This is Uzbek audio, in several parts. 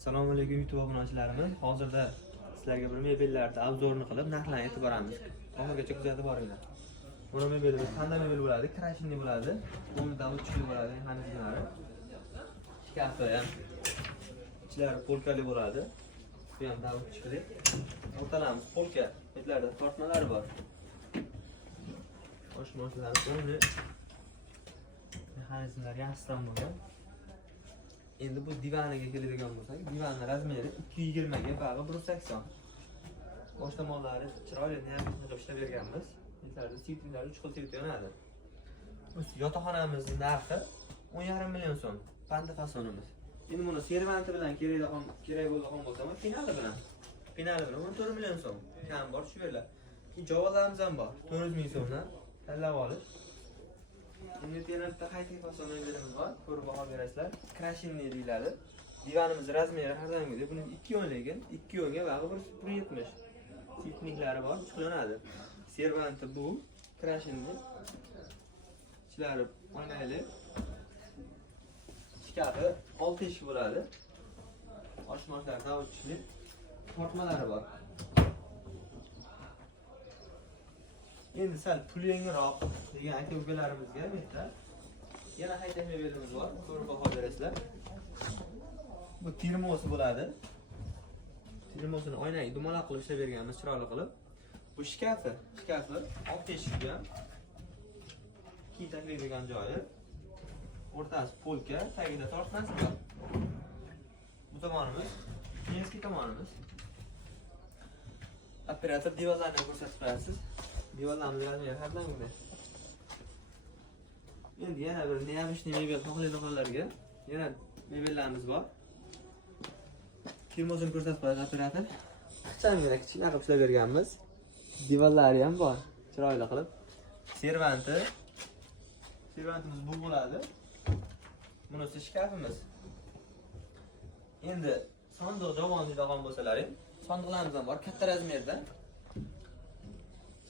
Assalomu alaykum YouTube obunachilarimiz. Hozirda sizlarga bir mebellarni obzorini qilib, narxlarni aytib boramiz. Oxirigacha kuzatib boringlar. Buni mebelimiz qanday mebel bo'ladi? Krashinli bo'ladi. Buni davlat kuchli bo'ladi, mexanizmlari. Shkafi ham ichlari polkali bo'ladi. Bu ham davlat kuchli. O'rtalarimiz polka, betlarda tortmalari bor. Oshmoqlar buni mexanizmlar yaxshidan bo'lgan. Endi bu divaniga keladigan bo'lsak, divanning razmeri 220 ga bag'i 180. Bosh tomonlari chiroyli ham ishlab berganmiz. Betlarda sitrinlar 3 xil sitr yonadi. Biz yotoqxonamizning narxi 10,5 million so'm. Panda fasonimiz. Endi buni servanti bilan kerak bo'lgan bo'lsa, finali bilan 14 million so'm. Kam bor shu yerlar. Javolarimiz ham bor. 400 ming so'mdan tanlab olish. Endi tenantda qayta fasonlarimiz bor. Ko'rib baho berasizlar. Krashinli deyiladi. Divanimiz razmeri har doimgidek. Buning 2 o'nligin, 2 o'nga bag'i 170. Sitniklari bor, chiqlanadi. Servanti bu krashinli. Ichlari oynali. Shkafi 6 eshik bo'ladi. Oshmoqlar davlat kuchli. Tortmalari bor. Endi sal pul yengiroq degan aka-ukalarimizga bitta yana hayta mebelimiz bor. Ko'rib baho berasizlar. Bu termos bo'ladi. Termosini oynaga dumaloq qilib ishlab berganmiz, chiroyli qilib. Bu shkafi 6 eshikli ham. Kiyim taklaydigan joyi. O'rtasi polka, tagida tortmasi bor. Bu tomonimiz, eski tomonimiz. Operator divanlarni ko'rsatib qo'yasiz. Divanlarimiz razmeri har doimgidek. Endi yana bir neamishli mebel xohlaydiganlarga yana mebellarimiz bor. Termosini ko'rsatib qo'yadi operator. Qachongina kichkina qilib ishlab berganmiz. Divanlari ham bor, chiroyli qilib. Servantimiz bu bo'ladi. Bunisi shkafimiz. Endi sandiq javon deydigan bo'lsalaring, sandiqlarimiz ham bor, katta razmerda.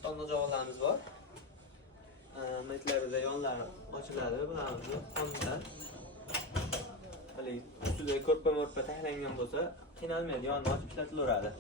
Sandiq javonlarimiz bor. Metlarida yonlari ochiladi, bularimizni fonda. Hali ustida ko'rpa-mo'rpa tayinlangan bo'lsa, qiynalmaydi, yonni ochib ishlatilaveradi.